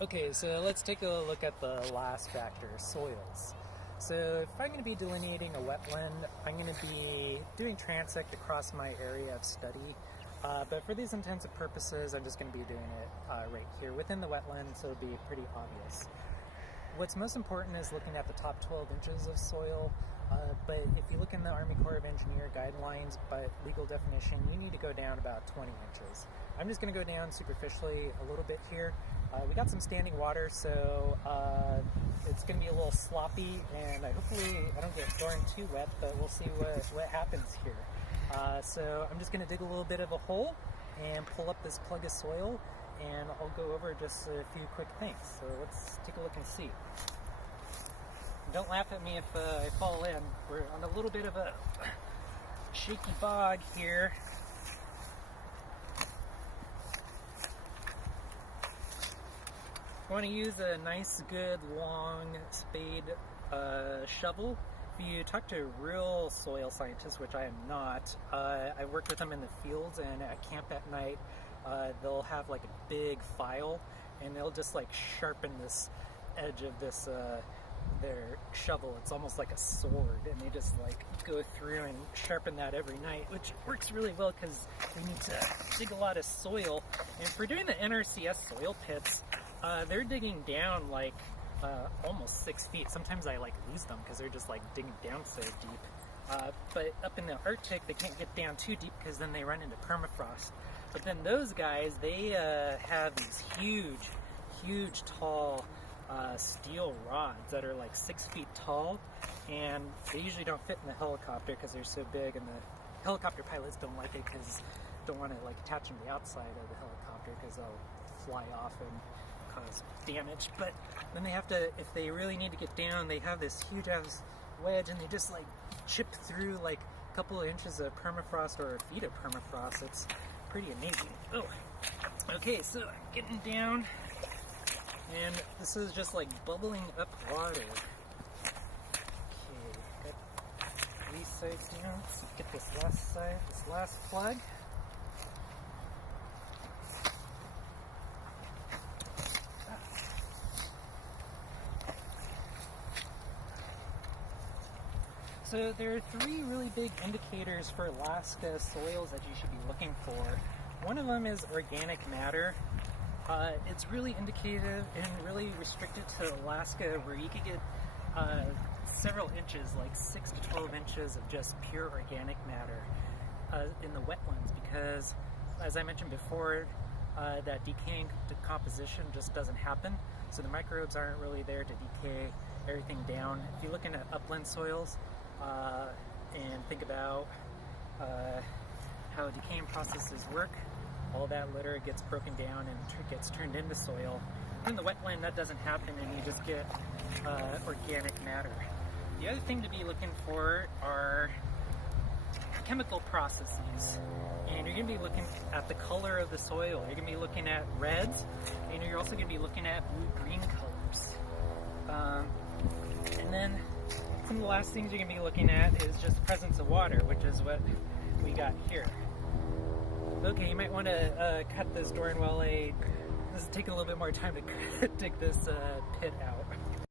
Okay, so let's take a look at the last factor, soils. So if I'm going to be delineating a wetland, I'm going to be doing transect across my area of study. But for these intents and purposes, I'm just going to be doing it right here within the wetland, so it'll be pretty obvious. What's most important is looking at the top 12 inches of soil, but if you look in the Army Corps of Engineer guidelines, by legal definition, you need to go down about 20 inches. I'm just going to go down superficially a little bit here. We got some standing water, so it's going to be a little sloppy, and hopefully I don't get darn too wet, but we'll see what happens here. So I'm just going to dig a little bit of a hole and pull up this plug of soil, and I'll go over just a few quick things. So let's take a look and see. Don't laugh at me if I fall in. We're on a little bit of a shaky bog here. I want to use a nice, good, long spade shovel. If you talk to real soil scientists, which I am not, I worked with them in the fields and at camp at night. They'll have like a big file, and they'll just like sharpen this edge of this their shovel. It's almost like a sword, and they just like go through and sharpen that every night, which works really well because we need to dig a lot of soil. And if we're doing the NRCS soil pits, they're digging down like almost 6 feet. Sometimes I like lose them because they're just like digging down so deep. But up in the Arctic, they can't get down too deep because then they run into permafrost. But then those guys, they have these huge, tall steel rods that are like 6 feet tall, and they usually don't fit in the helicopter because they're so big, and the helicopter pilots don't like it because don't want to like attach them to the outside of the helicopter because they'll fly off and cause damage. But then they have to, if they really need to get down, they have this huge ass wedge, and they just like chip through like a couple of inches of permafrost or a feet of permafrost. It's pretty amazing. Oh, okay, so I'm getting down, and this is just like bubbling up water. Okay, got these sides down. Let's get this last side, this last plug. So there are three really big indicators for Alaska soils that you should be looking for. One of them is organic matter. It's really indicative and really restricted to Alaska, where you could get several inches, like 6 to 12 inches of just pure organic matter in the wetlands, because as I mentioned before, that decaying decomposition just doesn't happen. So the microbes aren't really there to decay everything down. If you look into upland soils, and think about how decaying processes work, all that litter gets broken down and gets turned into soil. In the wetland, that doesn't happen, and you just get organic matter. The other thing to be looking for are chemical processes, and you're going to be looking at the color of the soil. You're going to be looking at reds, and you're also going to be looking at blue-green colors. And then some of the last things you're going to be looking at is just the presence of water, which is what we got here. Okay, you might want to cut this door, and while this is taking a little bit more time to dig this pit out.